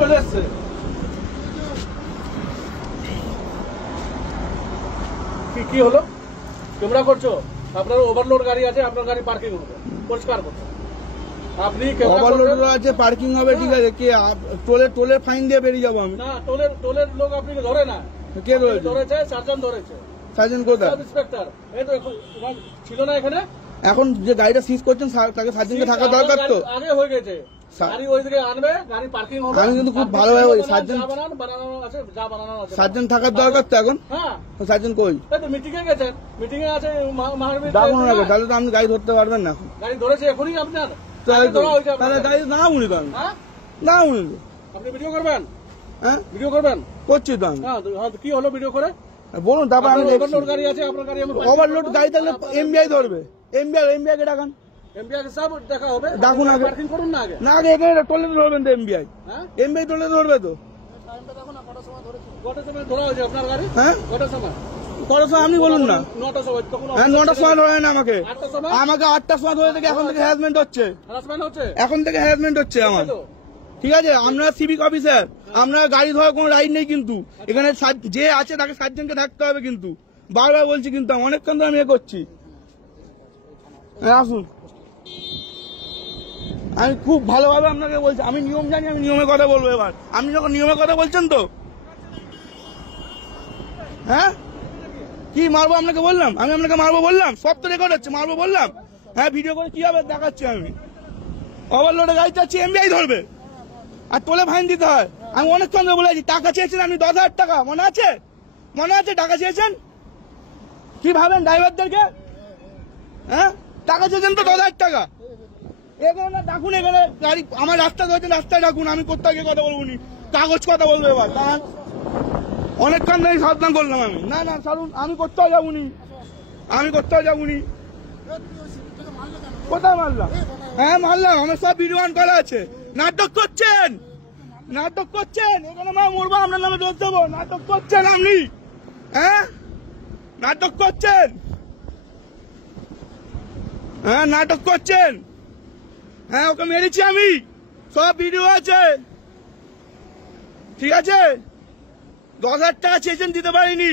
চলে এসছে কি হলো? তোমরা করছো, আপনার ওভারলোড গাড়ি আছে, আপনার গাড়ি পার্কিং হবে, পরিষ্কার করতে। আপনি ওভারলোড আছে, পার্কিং হবে, ঠিক আছে। কে টোলের ফাইন দিয়ে বেরিয়ে যাবো আমি? না, টোলের লোক আপনি ধরে না। কে ধরেছে? সার্জন ধরেছে। সার্জন কোথায়? Sub inspector. এই তো ছিল না এখানে। এখন যে গাড়িটা সিজ করছেন তাকে সার্জনকে থাকা দরকার তো। আগে হয়ে গেছে, গাড়ি ওই দিকে আনবে, গাড়ি পার্কিং হবে। আমি কিন্তু খুব ভালোভাবে সার্জন বানানো আছে, যা বানানো আছে। সার্জন থাকার দরকার তো এখন। হ্যাঁ, সার্জন কই? এই তো মিটিং এ গেছেন, মিটিং এ আছে। ডাকুন না, তাহলে তো আপনি গাড়ি ধরতে পারবেন না। গাড়ি ধরেছে এখনই আপনার। তাহলে গাড়ি না উনি তো আমি না উনি আপনি ভিডিও করবেন? হ্যাঁ ভিডিও করবেন? করছি তো আমি। কি হলো ভিডিও করে? বলুন, তারপর আমি ওভারলোড গাড়ি আছে, আপনার গাড়ি আমি ওভারলোড গাড়ি থাকলে এমবিআই ধরবে। এমবিআই কে ডাকান, এমবিআই সব দেখা হবে। ডাকুন আগে, পার্কিং করুন না আগে। না আগে এখানে টোলে ধরবেন তো এমবিআই। এমবিআই টোলে ধরবে তো। কটার সময় ধরা হয়েছে আপনার গাড়ি? হ্যাঁ, কটার সময়? কটার সময় আপনি বলুন না। 9টার সময়। হ্যাঁ, 9টার সময় ধরে না আমাকে। 8টার সময়? আমাকে 8টার সময় ধরে থেকে এখন থেকে হ্যারাসমেন্ট হচ্ছে। হ্যারাসমেন্ট হচ্ছে? এখন থেকে হ্যারাসমেন্ট হচ্ছে আমার। ঠিক আছে, আমরা সিভিক অফিসার, আমরা গাড়ি ধরার কোনো রাইট নেই, কিন্তু এখানে যে আছে তাকে সার্জনকে থাকতে হবে। কিন্তু বারবার বলছি, কিন্তু অনেকক্ষণ ধরে আমি করছি। আসুন, আমি খুব ভালোভাবে আপনাকে বলছি, আমি নিয়ম জানি, আমি নিয়মের কথা বলবো। এবার আপনি যখন নিয়মের কথা বলছেন তো, হ্যাঁ কি মারবো আপনাকে বললাম? আমি আপনাকে মারবো বললাম? সব তো রেকর্ড হচ্ছে, মারবো বললাম? হ্যাঁ, ভিডিও করে কি হবে দেখাচ্ছি আমি। ওভারলোডে গাড়ি চাচ্ছি, এমবিআই ধরবে আর টোলে ফাইন দিতে হয়। আমি অনেকক্ষণ ধরে বলেছি, টাকা চেয়েছেন আপনি 10,000 টাকা, মনে আছে? মনে আছে টাকা চেয়েছেন? কি ভাবেন ড্রাইভারদেরকে? হ্যাঁ, টাকা চেয়েছেন তো 10,000 টাকা। এখানে ডাকুন, এখানে গাড়ি আমার রাস্তা ধরেছেন, রাস্তায় ডাকুন, আমি কোথাও গিয়ে কথা বলবো নি, কাগজ কথা বলবো এবার। কারণ অনেকক্ষণ ধরে সাবধান করলাম আমি। না না ছাড়ুন, আমি কোথাও যাবনি, আমি কোথাও যাবনি। কোথায় মারলাম? হ্যাঁ মারলাম, আমার সব ভিডিও অন করা আছে। নাটক করছেন, নাটক করছেন। এখানে মা মরবো, আপনার নামে দোষ দেবো। নাটক করছেন আপনি, হ্যাঁ নাটক করছেন, হ্যাঁ নাটক করছেন। হ্যাঁ, ওকে মেরেছি আমি, সব ভিডিও আছে। ঠিক আছে, 10,000 টাকা চেয়েছেন, দিতে পারিনি।